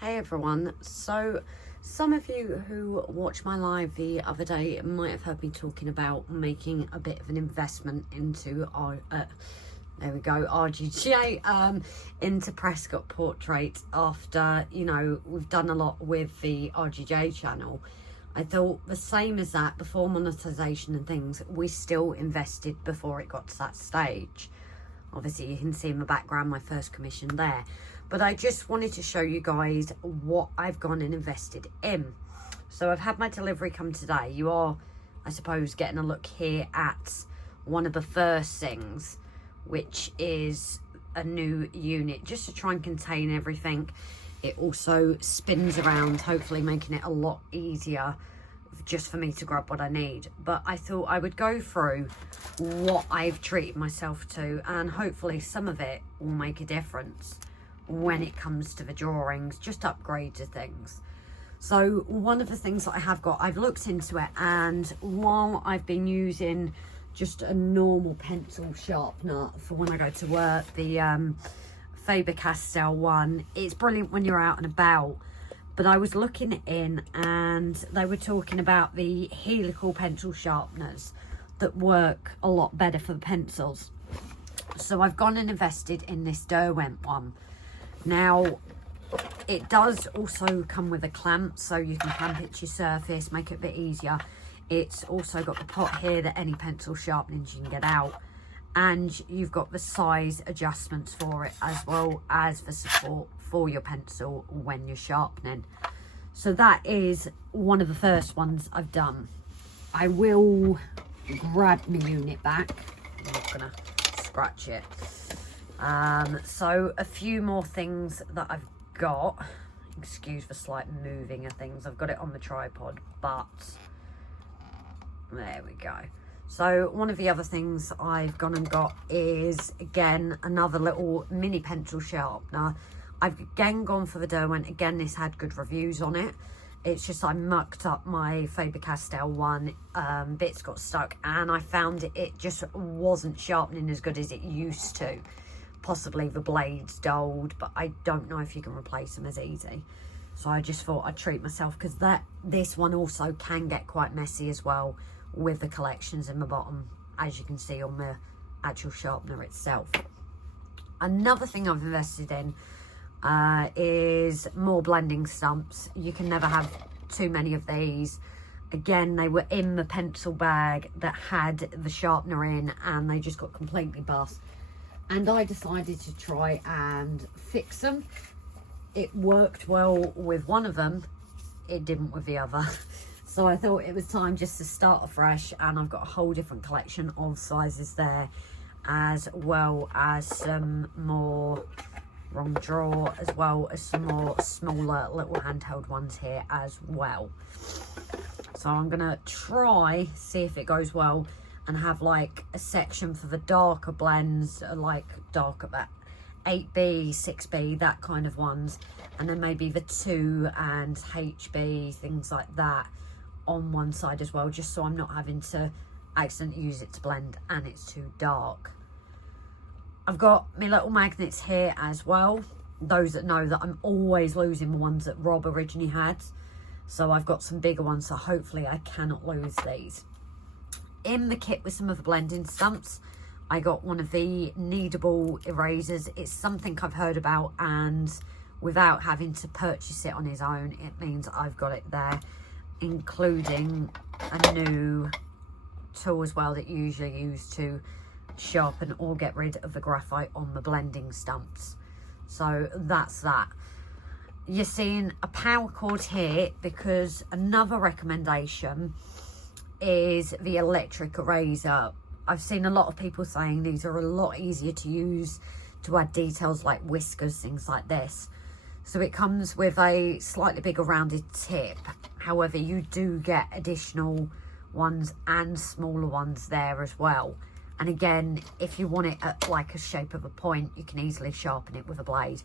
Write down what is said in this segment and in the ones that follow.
Hey everyone, so some of you who watched my live the other day might have heard me talking about making a bit of an investment into our, there we go, RGJ, into Prescott Portrait after, we've done a lot with the RGJ channel. I thought the same as that, before monetization and things, we still invested before it got to that stage. Obviously you can see in the background my first commission there. But I just wanted to show you guys what I've gone and invested in. So I've had my delivery come today. You are, I suppose, getting a look here at one of the first things, which is a new unit, just to try and contain everything. It also spins around, hopefully making it a lot easier just for me to grab what I need. But I thought I would go through what I've treated myself to, and hopefully some of it will make a difference when it comes to the drawings, just upgrade to things. So one of the things that I have got, I've looked into it, and while I've been using just a normal pencil sharpener for when I go to work, the Faber-Castell one, it's brilliant when you're out and about. But I was looking in and they were talking about the helical pencil sharpeners that work a lot better for the pencils. So I've gone and invested in this Derwent one. Now, it does also come with a clamp, so you can clamp it to your surface, make it a bit easier. It's also got the pot here that any pencil sharpening you can get out. And you've got the size adjustments for it, as well as the support for your pencil when you're sharpening. So that is one of the first ones I've done. I will grab my unit back. I'm not gonna scratch it. So a few more things that I've got. Excuse the slight moving of things. I've got it on the tripod, but there we go. So one of the other things I've gone and got is, again, another little mini pencil sharpener. I've again gone for the Derwent. Again, this had good reviews on it. It's just I mucked up my Faber-Castell one. Bits got stuck, and I found it just wasn't sharpening as good as it used to. Possibly the blades dulled, but I don't know if you can replace them as easy. So I just thought I'd treat myself, because this one also can get quite messy as well with the collections in the bottom, as you can see on the actual sharpener itself. Another thing I've invested in is more blending stumps. You can never have too many of these. Again, they were in the pencil bag that had the sharpener in, and they just got completely bust. And I decided to try and fix them. It worked well with one of them. It didn't with the other. So I thought it was time just to start afresh. And I've got a whole different collection of sizes there, as well as some more, wrong drawer, as well as some more smaller little handheld ones here as well. So I'm gonna try, see if it goes well, and have like a section for the darker blends, like darker, that 8B, 6B, that kind of ones, and then maybe the 2 and HB, things like that on one side as well, just so I'm not having to accidentally use it to blend and it's too dark. I've got my little magnets here as well. Those that know that I'm always losing the ones that Rob originally had, so I've got some bigger ones, so hopefully I cannot lose these. In the kit with some of the blending stumps, I got one of the kneadable erasers. It's something I've heard about, and without having to purchase it on its own, it means I've got it there, including a new tool as well that you usually use to sharpen or get rid of the graphite on the blending stumps. So that's that. You're seeing a power cord here because another recommendation is the electric eraser. I've seen a lot of people saying these are a lot easier to use to add details like whiskers, things like this. So it comes with a slightly bigger rounded tip. However, you do get additional ones and smaller ones there as well. And again, if you want it at like a shape of a point, you can easily sharpen it with a blade.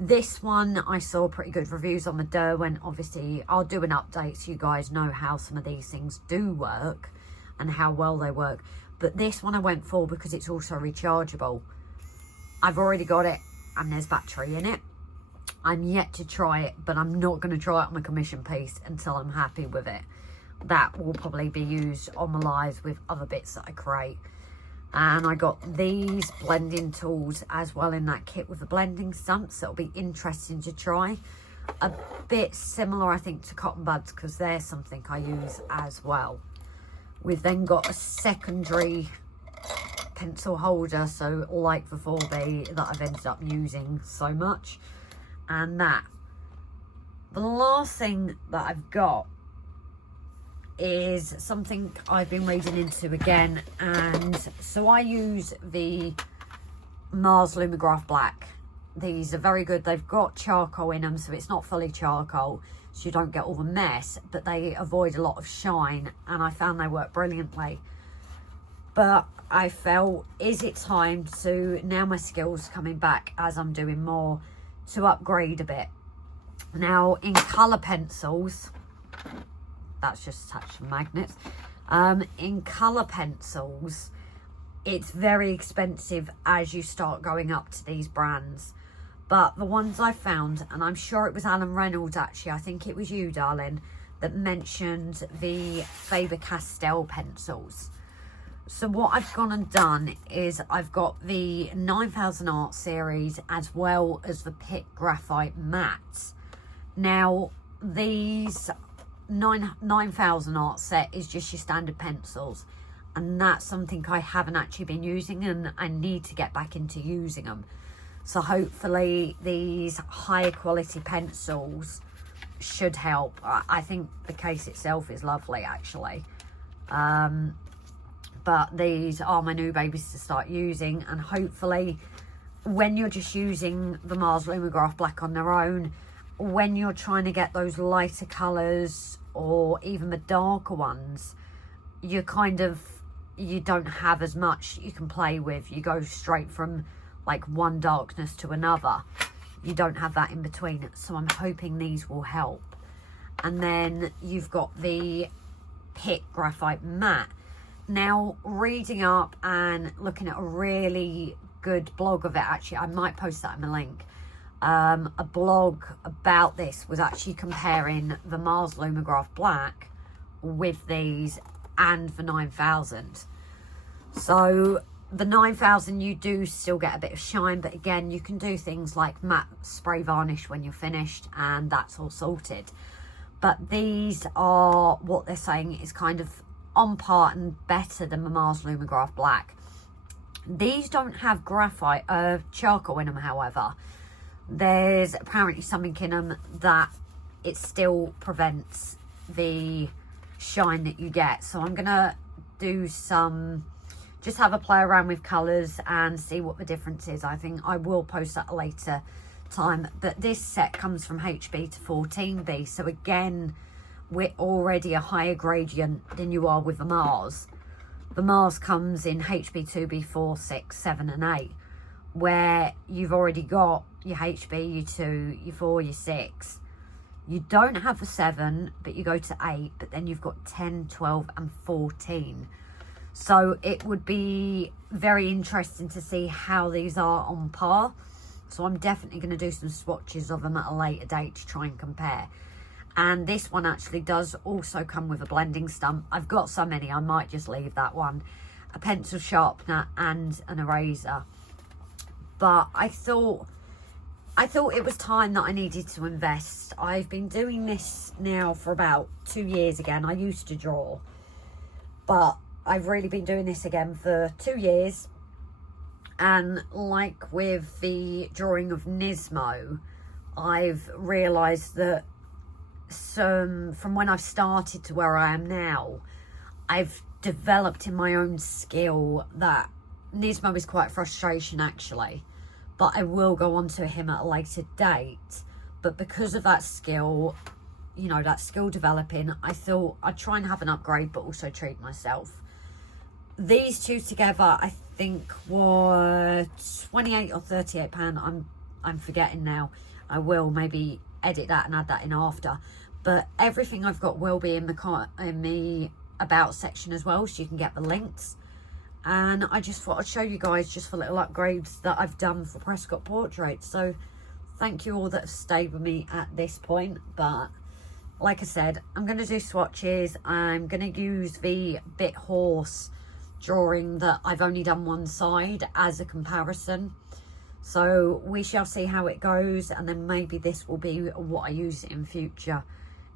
This one, I saw pretty good reviews on the Derwent. Obviously, I'll do an update so you guys know how some of these things do work and how well they work. But this one I went for because it's also rechargeable. I've already got it and there's battery in it. I'm yet to try it, but I'm not going to try it on my commission piece until I'm happy with it. That will probably be used on my lives with other bits that I create. And I got these blending tools as well in that kit with the blending stumps. That'll be interesting to try. A bit similar, I think, to cotton buds, because they're something I use as well. We've then got a secondary pencil holder, so like the 4B that I've ended up using so much. And that. The last thing that I've got is something I've been reading into again, and so I use the Mars Lumograph Black. These are very good. They've got charcoal in them, so it's not fully charcoal, so you don't get all the mess, but they avoid a lot of shine, and I found they work brilliantly. But I felt, is it time to, now my skills coming back as I'm doing more, to upgrade a bit. Now in colour pencils, that's just attached to magnets. In colour pencils, it's very expensive as you start going up to these brands. But the ones I found, and I'm sure it was Alan Reynolds actually, I think it was you, darling, that mentioned the Faber-Castell pencils. So what I've gone and done is I've got the 9000 Art series as well as the Pitt Graphite Mattes. Now, these 9000 Art set is just your standard pencils, and that's something I haven't actually been using, and I need to get back into using them. So hopefully these higher quality pencils should help. I think the case itself is lovely actually, but these are my new babies to start using, and hopefully when you're just using the Mars Lumograph Black on their own, when you're trying to get those lighter colours or even the darker ones, you don't have as much you can play with. You go straight from like one darkness to another. You don't have that in between. So I'm hoping these will help. And then you've got the Pitt Graphite Matte. Now, reading up and looking at a really good blog of it, actually, I might post that in the link. A blog about this was actually comparing the Mars Lumograph Black with these and the 9000. So the 9000, you do still get a bit of shine, but again, you can do things like matte spray varnish when you're finished, and that's all sorted. But these are, what they're saying is kind of on par and better than the Mars Lumograph Black. These don't have graphite, charcoal in them, however. There's apparently something in them that it still prevents the shine that you get. So I'm gonna do some, just have a play around with colours and see what the difference is. I think I will post that a later time. But this set comes from HB to 14B, so again, we're already a higher gradient than you are with the Mars. The Mars comes in HB 2B 4, 6, 7 and 8, where you've already got your HB, your 2, your 4, your 6. You don't have the 7, but you go to 8, but then you've got 10, 12 and 14. So it would be very interesting to see how these are on par. So I'm definitely going to do some swatches of them at a later date to try and compare. And this one actually does also come with a blending stump. I've got so many, I might just leave that one. A pencil sharpener and an eraser. But I thought it was time that I needed to invest. I've been doing this now for about 2 years again. I used to draw, but I've really been doing this again for 2 years. And like with the drawing of Nismo, I've realised that from when I've started to where I am now, I've developed in my own skill that Nismo is quite a frustration actually, but I will go on to him at a later date. But because of that skill, you know, that skill developing, I thought I'd try and have an upgrade but also treat myself. These two together I think were £28 or £38. I'm forgetting now. I will maybe edit that and add that in after, but everything I've got will be in the about section as well, so you can get the links. And I just thought I'd show you guys just for little upgrades that I've done for Prescott Portraits. So thank you all that have stayed with me at this point. But like I said, I'm going to do swatches. I'm going to use the Bit Horse drawing that I've only done one side as a comparison. So we shall see how it goes, and then maybe this will be what I use in future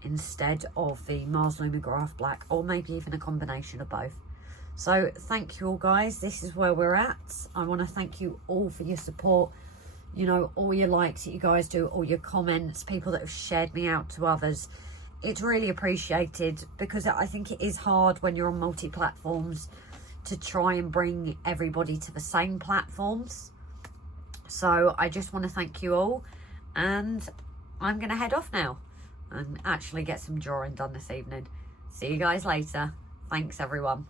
instead of the Mars Lumograph Black, or maybe even a combination of both. So thank you all, guys. This is where we're at. I want to thank you all for your support. You know, all your likes that you guys do, all your comments, people that have shared me out to others. It's really appreciated, because I think it is hard when you're on multi-platforms to try and bring everybody to the same platforms. So I just want to thank you all, and I'm going to head off now and actually get some drawing done this evening. See you guys later. Thanks, everyone.